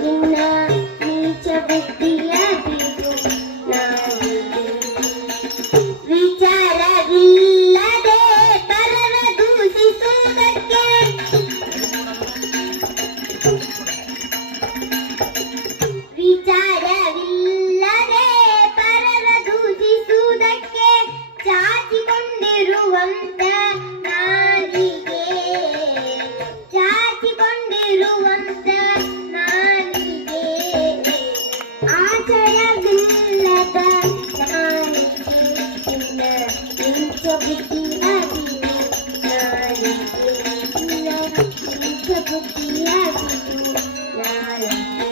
ನಿನ್ನ ನೀಚ ಬುದ್ಧಿ 说不出爱的名，难离开你，说不出爱的路，难。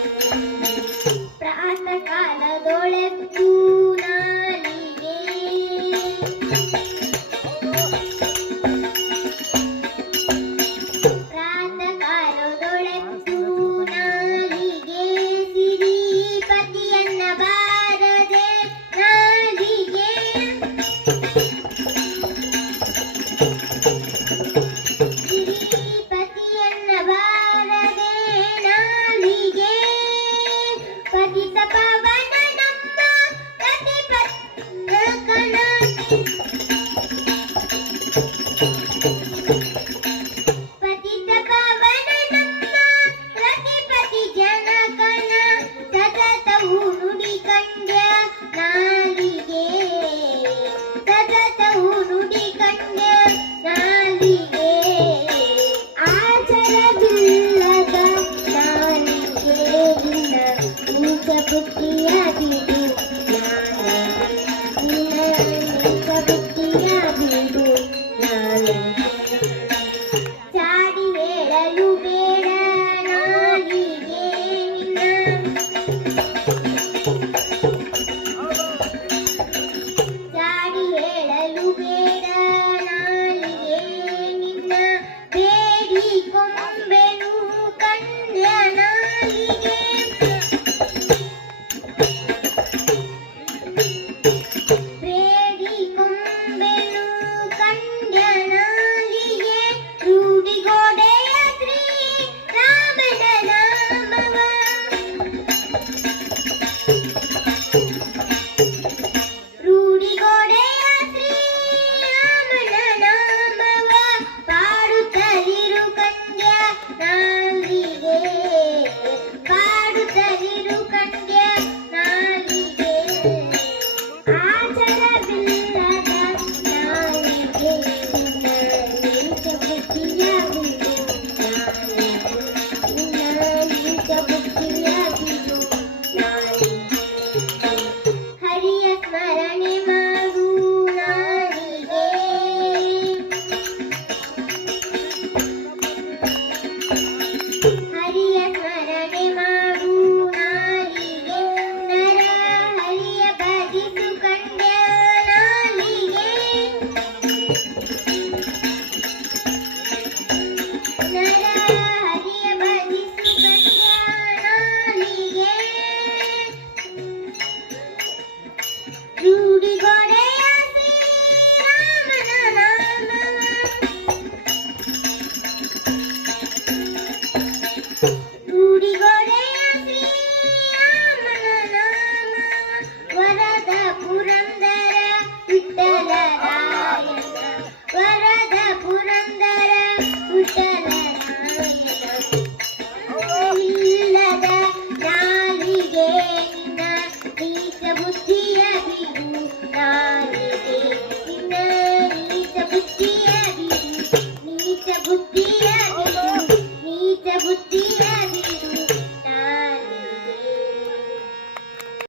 Yeah.